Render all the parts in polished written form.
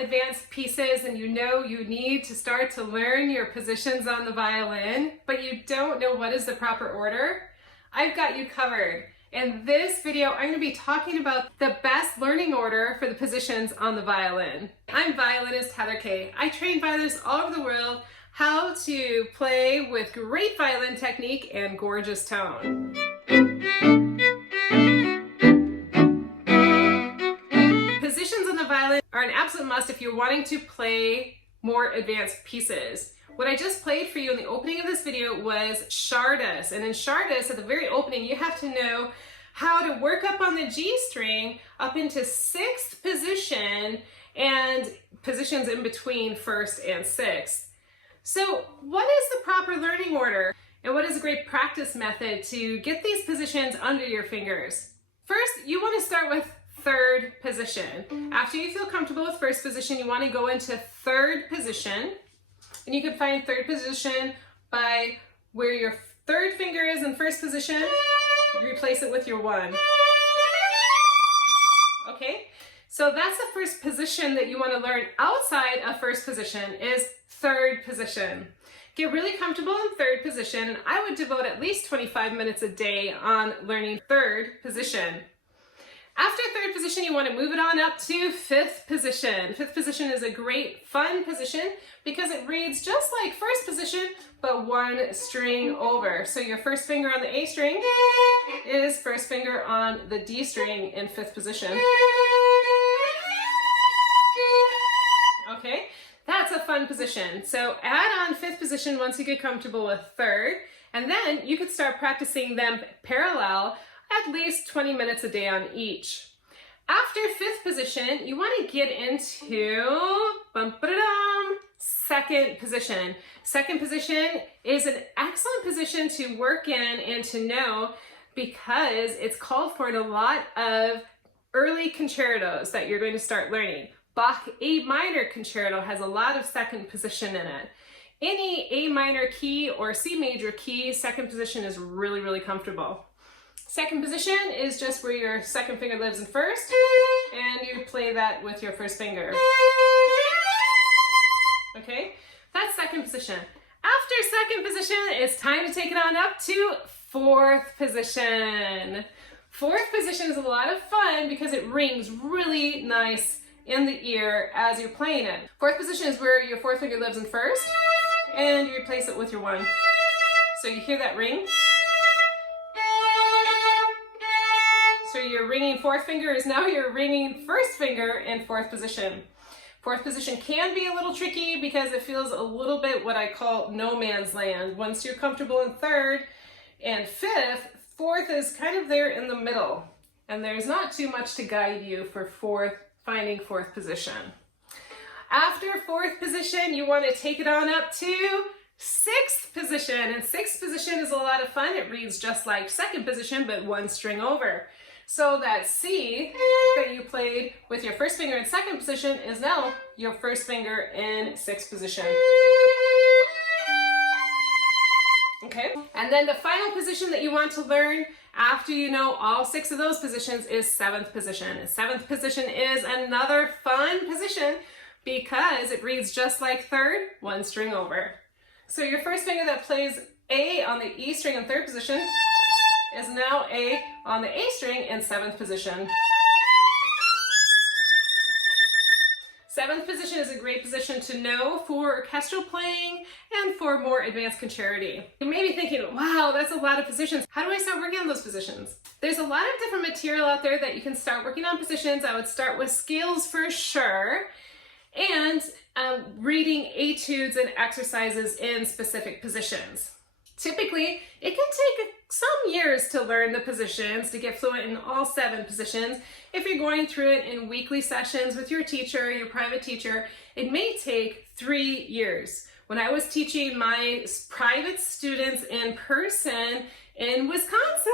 advanced pieces and you know you need to start to learn your positions on the violin, but you don't know what is the proper order, I've got you covered. In this video, I'm going to be talking about the best learning order for the positions on the violin. I'm violinist Kaye. I train violinists all over the world how to play with great violin technique and gorgeous tone. Positions on the violin are an absolute must if you're wanting to play more advanced pieces. What I just played for you in the opening of this video was Chardas, and in Chardas, at the very opening, you have to know how to work up on the G string up into 6th position and positions in between 1st and 6th. So what is the proper learning order, and what is a great practice method to get these positions under your fingers? First, you want to start with 3rd position. After you feel comfortable with 1st position, you want to go into 3rd position. And you can find 3rd position by where your 3rd finger is in 1st position, replace it with your 1. Okay, so that's the first position that you want to learn outside of 1st position is 3rd position. Get really comfortable in 3rd position. I would devote at least 25 minutes a day on learning 3rd position. After 3rd position, you want to move it on up to 5th position. 5th position is a great fun position because it reads just like 1st position, but 1 string over. So your 1st finger on the A string is 1st finger on the D string in 5th position. Okay, that's a fun position. So add on 5th position once you get comfortable with 3rd, and then you could start practicing them parallel at least 20 minutes a day on each. After 5th position, you want to get into 2nd position. 2nd position is an excellent position to work in and to know because it's called for in a lot of early concertos that you're going to start learning. Bach A minor concerto has a lot of 2nd position in it. Any A minor key or C major key, 2nd position is really, really comfortable. 2nd position is just where your 2nd finger lives in 1st, and you play that with your 1st finger. Okay, that's 2nd position. After 2nd position, it's time to take it on up to 4th position. 4th position is a lot of fun because it rings really nice in the ear as you're playing it. 4th position is where your 4th finger lives in 1st, and you replace it with your 1. So you hear that ring? So your ringing 4th finger is now your ringing 1st finger in 4th position. 4th position can be a little tricky because it feels a little bit what I call no man's land. Once you're comfortable in 3rd and 5th, 4th is kind of there in the middle. And there's not too much to guide you for finding 4th position. After 4th position, you want to take it on up to 6th position. And 6th position is a lot of fun. It reads just like 2nd position, but 1 string over. So that C that you played with your 1st finger in 2nd position is now your 1st finger in 6th position. Okay, and then the final position that you want to learn after you know all 6 of those positions is 7th position. And 7th position is another fun position because it reads just like 3rd, 1 string over. So your 1st finger that plays A on the E string in 3rd position is now A on the A string in 7th position. 7th position is a great position to know for orchestral playing and for more advanced concerti. You may be thinking, wow, that's a lot of positions. How do I start working on those positions? There's a lot of different material out there that you can start working on positions. I would start with scales for sure, and reading etudes and exercises in specific positions. Typically, it can take some years to learn the positions, to get fluent in all 7 positions. If you're going through it in weekly sessions with your teacher, your private teacher, it may take 3 years. When I was teaching my private students in person in Wisconsin,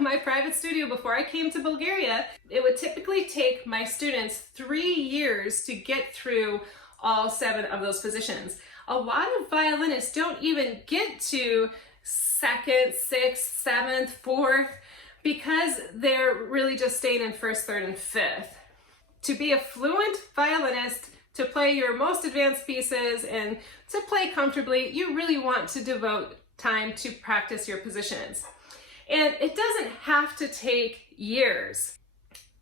my private studio before I came to Bulgaria, it would typically take my students 3 years to get through all 7 of those positions. A lot of violinists don't even get to 2nd, 6th, 7th, 4th because they're really just staying in 1st, 3rd, and 5th. To be a fluent violinist, to play your most advanced pieces and to play comfortably, you really want to devote time to practice your positions. And it doesn't have to take years.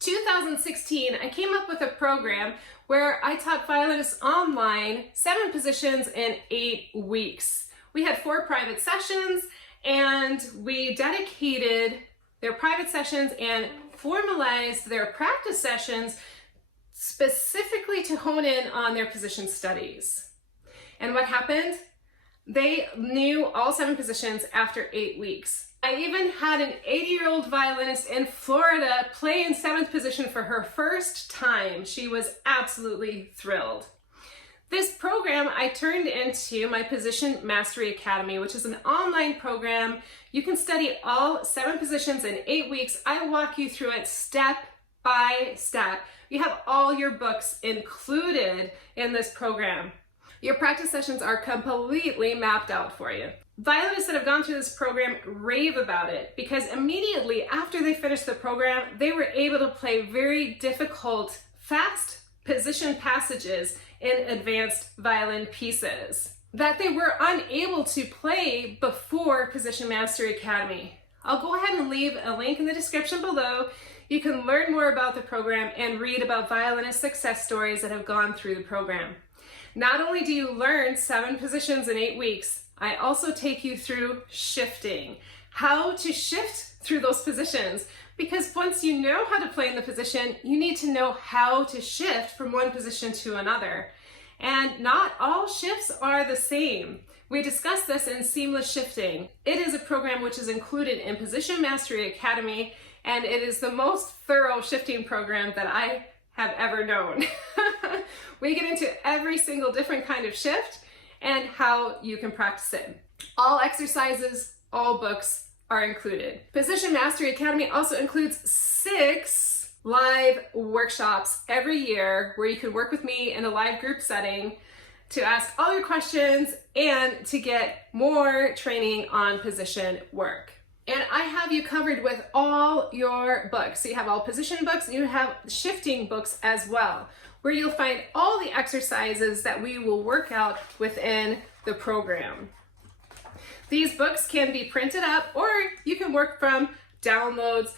2016, I came up with a program where I taught violinists online 7 positions in 8 weeks. We had 4 private sessions, and we dedicated their private sessions and formalized their practice sessions specifically to hone in on their position studies. And what happened? They knew all 7 positions after 8 weeks. I even had an 80-year-old violinist in Florida play in 7th position for her first time. She was absolutely thrilled. This program I turned into my Position Mastery Academy, which is an online program. You can study all 7 positions in 8 weeks. I walk you through it step by step. You have all your books included in this program. Your practice sessions are completely mapped out for you. Violinists that have gone through this program rave about it because immediately after they finished the program, they were able to play very difficult, fast position passages in advanced violin pieces that they were unable to play before Position Mastery Academy. I'll go ahead and leave a link in the description below. You can learn more about the program and read about violinist success stories that have gone through the program. Not only do you learn 7 positions in 8 weeks, I also take you through shifting, how to shift through those positions. Because once you know how to play in the position, you need to know how to shift from one position to another. And not all shifts are the same. We discussed this in Seamless Shifting. It is a program which is included in Position Mastery Academy, and it is the most thorough shifting program that I have ever known. We get into every single different kind of shift and how you can practice it. All exercises, all books are included. Position Mastery Academy also includes 6 live workshops every year where you can work with me in a live group setting to ask all your questions and to get more training on position work. And I have you covered with all your books. So you have all position books and you have shifting books as well, where you'll find all the exercises that we will work out within the program. These books can be printed up or you can work from downloads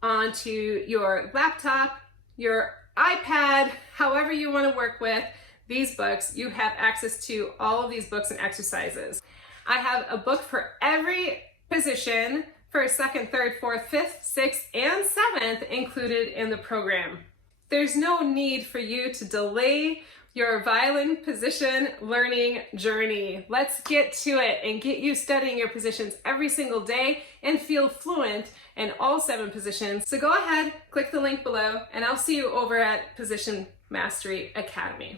onto your laptop, your iPad, however you want to work with these books. You have access to all of these books and exercises. I have a book for every position, first, second, third, fourth, fifth, sixth, and 7th included in the program. There's no need for you to delay your violin position learning journey. Let's get to it and get you studying your positions every single day and feel fluent in all 7 positions. So go ahead, click the link below, and I'll see you over at Position Mastery Academy.